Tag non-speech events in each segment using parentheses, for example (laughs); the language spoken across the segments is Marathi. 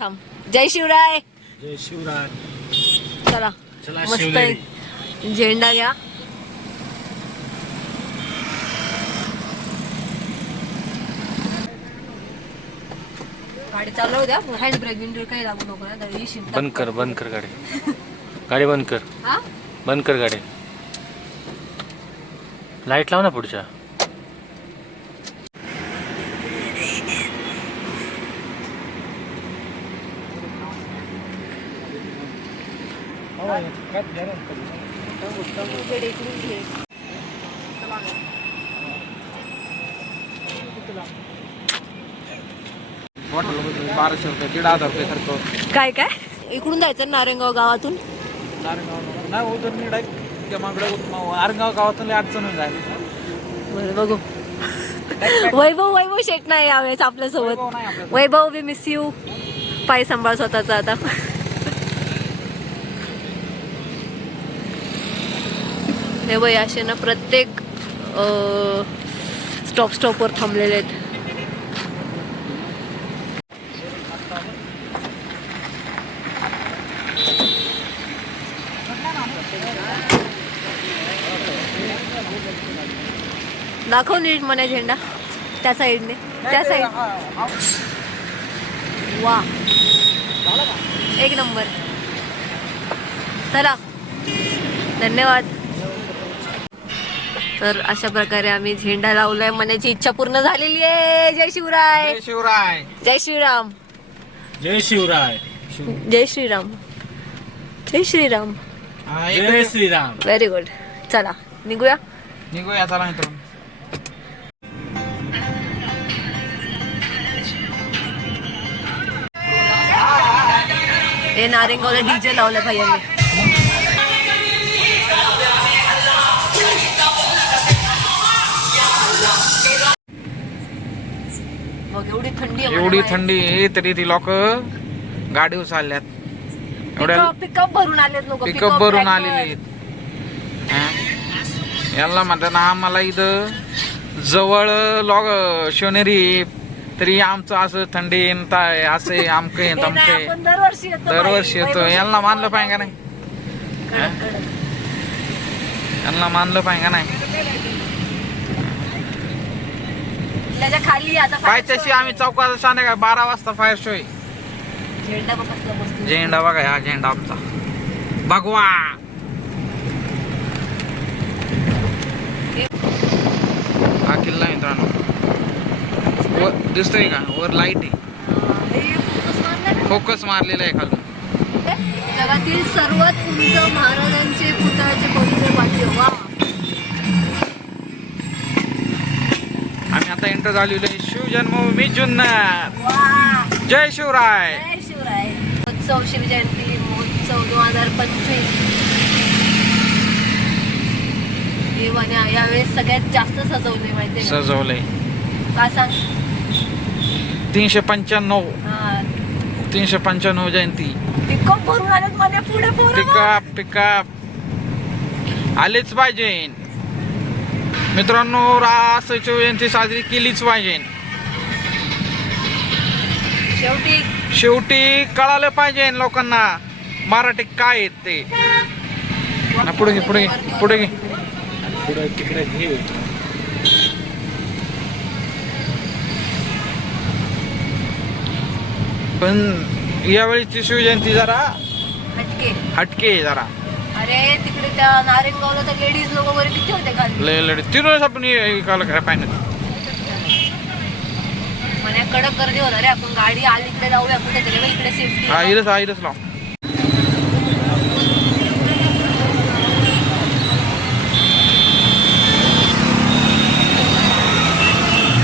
थांब. जय शिवराय. जय शिवराय. चला. चला मस्त शिवनेरी. झेंडा घ्या. गाडी चालू द्या हँड ब्रेक बिंड काही लागू नको ना तर येशील. बंद कर बंद कर गाडी. गाडी बंद कर. हा? बंद कर गाडी. लाइट लाव ना पुढच्या. बाराशे रुपये दीड हजार रुपये खर्च काय काय? इकडून जायचं नारायणगाव गावातून? नाही उतर मागडे आरगाव गावातून अडचण होऊन जायला. बरं बघू. वैभव वैभव शेट नाही यावेळेस आपल्यासोबत. वैभव नाही आपल्यासोबत. वैभव वी मिस यू पाय सांभाळ स्वतःचा आता. हे वय असे ना प्रत्येक स्टॉप स्टॉपवर थांबलेले आहेत. दाखव नीट म्हणे झेंडा त्या साईडने त्या साईड वा. एक नंबर. चला. धन्यवाद. तर अशा प्रकारे आम्ही झेंडा लावलाय. मनाची इच्छा पूर्ण झालेली आहे. जय शिवराय. जय शिवराय. जय श्रीराम. जय शिवराय. जय श्रीराम. जय श्रीराम. हा, जय श्रीराम. व्हेरी गुड चला निघूया. निघूया चला मित्र हे नारेंगावला डीजे लावलं भाई एवढी थंडी आहे एवढी थंडी आहे तरी ती लोक गाडीवर चालल्यात. एवढ्या पिकअप पिकअप भरून आलेत लोक पिकअप भरून आलेले आहेत. हा? यांना म्हणतात ना आम्हाला इथं जवळ लॉग शिवनेरी. तरी आमचं असं थंडी आहे न काय असं आहे, आमकं आहे, तमकं आहे. आपण दरवर्षी येतो दरवर्षी येतो. यांना मानलं पाहिजे का नाही. यांना मानलं पाहिजे का नाही? त्याच्याखाली आता काय show आम्ही चौकात शाने का? बारा वाजता फायर शो आहे. झेंडा बघ कसला मस्त झेंडा बघा हा झेंडा आमचा. भगवा! हा किल्ला आहे मित्रांनो. वर दिसतोय का? वर लाइट आहे. हे मारलं ना? फोकस मारलेला आहे खालून. जगातील सर्वात उंच महाराजांचे पुतळ्याचे भव्य वाद्य वा. आता एंटर झालेलो आहे. शिवजन्मभूमी जुन्नर. जय शिवराय. जय शिवराय. उत्सव शिवजयंती महोत्सव दोन हजार पंचवीस. देवाने यावेळेस सगळ्यात जास्त सजवले माहितीये का? सजवलंय. का सांग? तीनशे पंच्याण्णव. तीनशे पंच्याण्णव जयंती. पिकअप भरून आलेत मध्ये पुढे. पिकअप पिकअप आलेच पाहिजे. मित्रांनो रास जयंती साजरी केलीच पाहिजे. शेवटी शेवटी कळालं पाहिजे लोकांना मराठी काय आहेत ते. पुढे घे पुढे घे पुढे घे. पण यावेळीची शिवजयंती जरा हटके. हटके जरा. अरे तिकडे त्या नारायणगावला तर लेडीज लोक वगैरे किती होते खाली लय लढ आपण काय पाहिजे म्हणे कडक गर्दी होणार आहे. आपण गाडी आली इकडे जाऊया कुठे तरी. मग इकडे सेफ्टी हा इथंच हा इथंच लाव.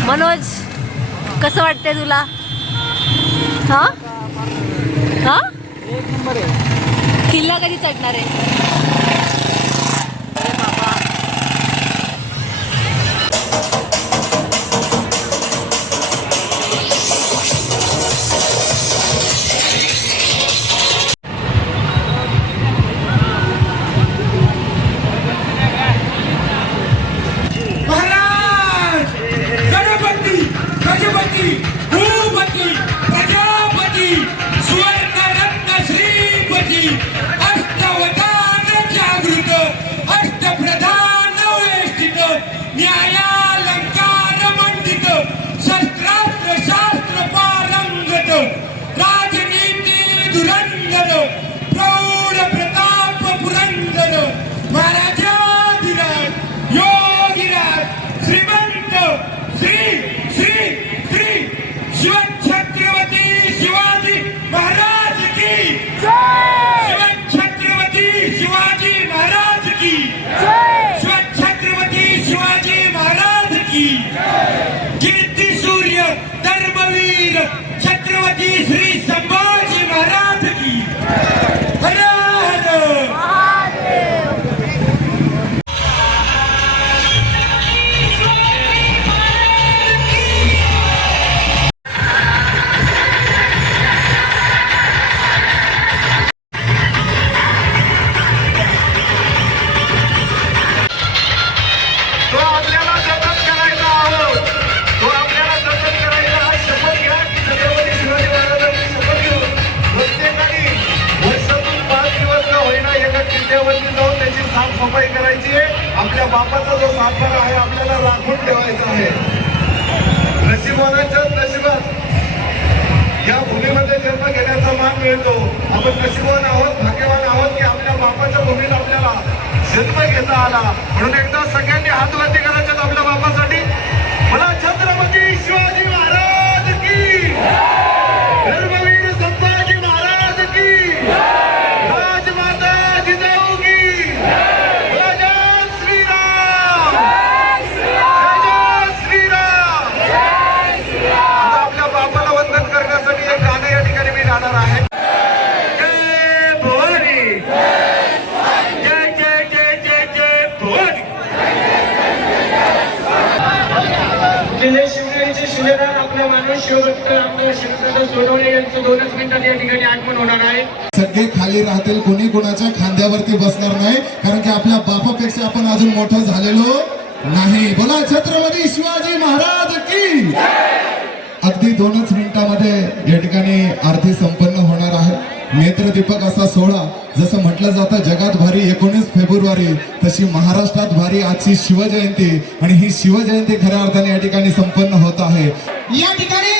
मनोज कसं वाटतंय तुला? हा? हा? किल्ला कधी चढणार आहे? जो सातबारा आहे आपल्याला राखून ठेवायचा आहे. नशिबानाच्या नशिबात या भूमीमध्ये जन्म घेण्याचा मान मिळतो. आपण नशिबान आहोत भाग्यवान आहोत की आपल्या बापाच्या भूमीत आपल्याला जन्म घेता आला. म्हणून एकदा सगळ्यांनी हात वरती करायचे आपल्या बापासाठी. जिल्हे शिवनेरीचे शिलेदार आपला माणूस शिवभक्त आमदार शिवदादा सोनवणे यांचं दोनच मिनिटात या ठिकाणी आगमन होणार आहे. सगळे खाली राहतील कोणी कोणाच्या खांद्यावरती बसणार नाही कारण की आपल्या बापापेक्षा आपण अजून मोठं झालेलो नाही. बोला छत्रपती शिवाजी महाराज की अगदी दोनच मिनिटामध्ये या ठिकाणी आरती संपन्न नेत्रदीपक असा सोहळा जसं म्हटलं जातं जगात भारी एकोणीस फेब्रुवारी तशी महाराष्ट्रात भारी आजची शिवजयंती. आणि ही शिवजयंती खऱ्या अर्थाने या ठिकाणी संपन्न होत आहे. या ठिकाणी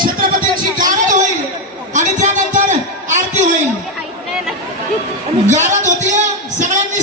छत्रपतींची गारद होईल आणि त्यानंतर आरती होईल. गारद होती सगळ्यांनी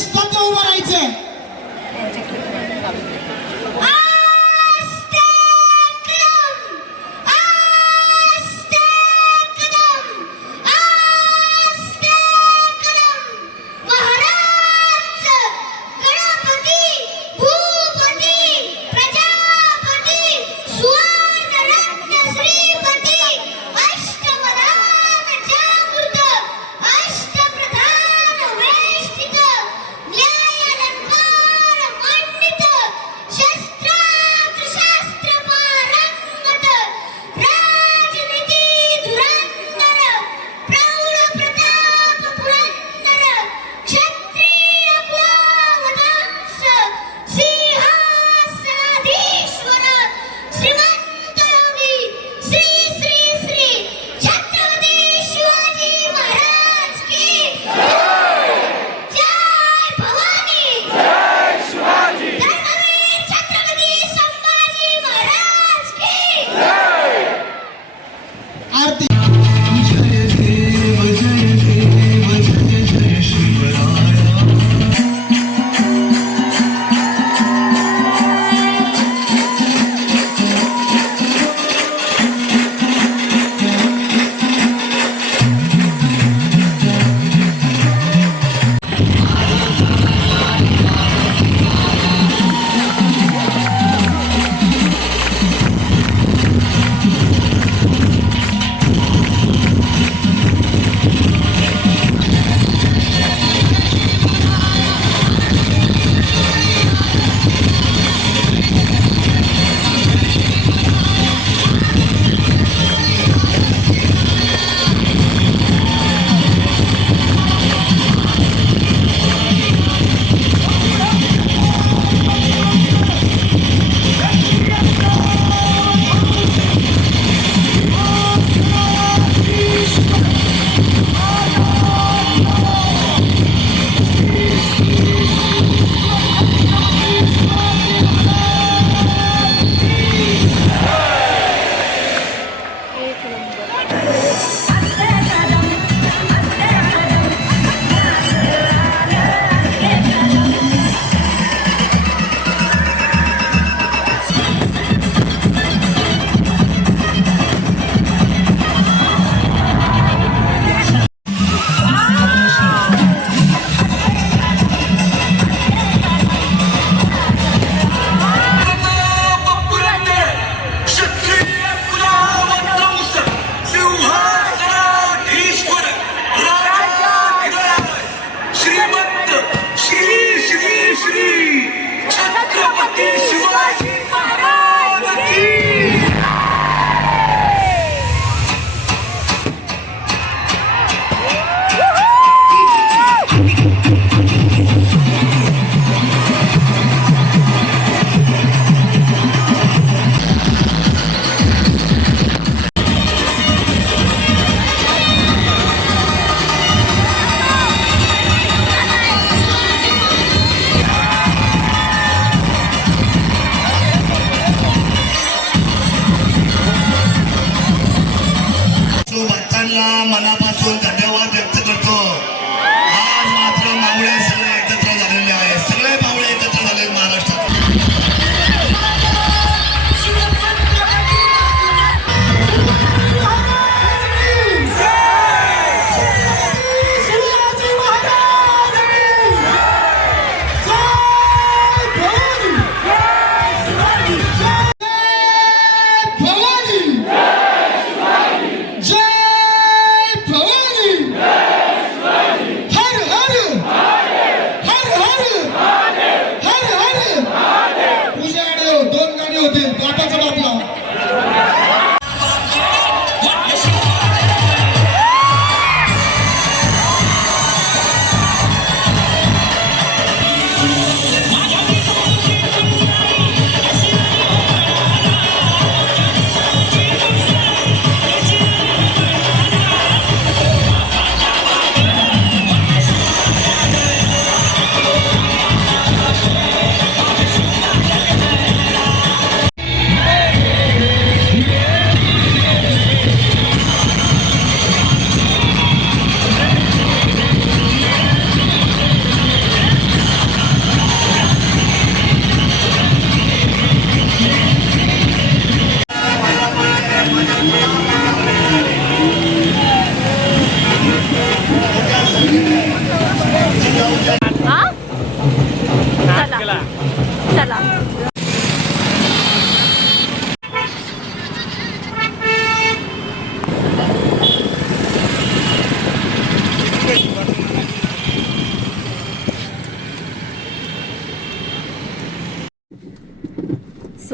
आपल्याला मनापासून धन्यवाद.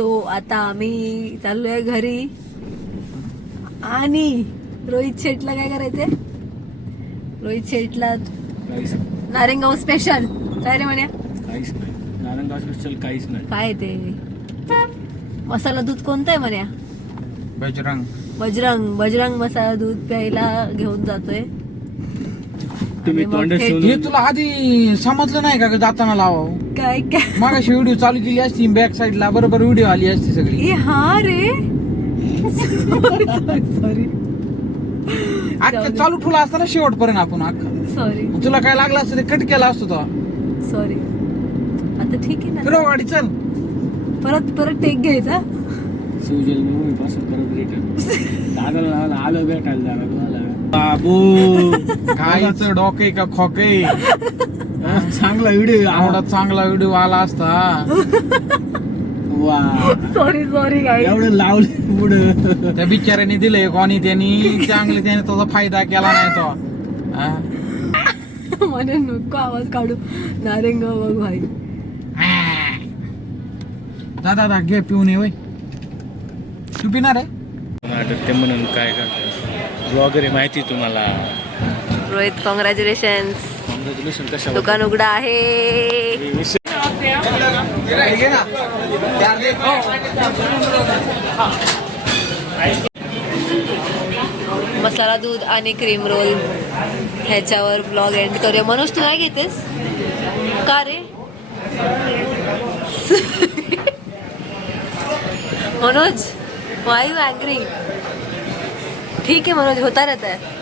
सो आता आम्ही चाललोय घरी. आणि रोहित शेटला काय करायचंय? रोहित शेटला नारेंगाव स्पेशल काय रे म्हण्या? काहीच नाही. नारायण हॉस्पिटल काहीच नाही. काय ते? मसाला दूध कोणतं आहे म्हण्या? बजरंग. बजरंग. बजरंग मसाला दूध प्यायला घेऊन जातोय. तुम्ही हे- तुला आधी समजलं नाही का ग जाताना लावा काय काय? मागाशी व्हिडिओ चालू केली असती बॅक साईडला बरोबर व्हिडिओ आली असती सगळी. ए हा रे. (laughs) सॉरी अख्खा चालू ठेवला असता ना शेवटपर्यंत आपण अख्खा. सॉरी तुला काय लागलं असतं ते कट केला असतो तो. सॉरी आता ठीक आहे फिरव ना गाडी चल. परत परत टेक घ्यायचा शिवजल मूवी पासून परत रिटर्न (laughs) दादाला आलो भेटायला दादा तुम्हाला बाबू. काहीच डोके का खोके? चांगला व्हिडिओ एवढा चांगला व्हिडिओ आला असता. वा. सॉरी सॉरी एवढं लावलं पुढं. त्या बिचाऱ्याने दिलंय कोणी त्यांनी. चांगले त्याने त्याचा फायदा केला नाही तो. हा? म्हणे नको आवाज काढू. नारेंग बघ भाई. दादा घे पिऊन ये वय तू पिणार आहे? ते म्हणून काय करतो? ब्लॉगर आहे माहिती तुम्हाला? रोहित कॉंग्रॅच्युलेशन कॉंग्रॅच्युलेशन कशा दुकान उघडा आहे. मसाला दूध आणि क्रीम रोल ह्याच्यावर ब्लॉग एंड करूया. मनोज तू नाही घेतेस? का रे? (laughs) मनोज वाय यू अँग्री ठीक है मनोज होता रहता है।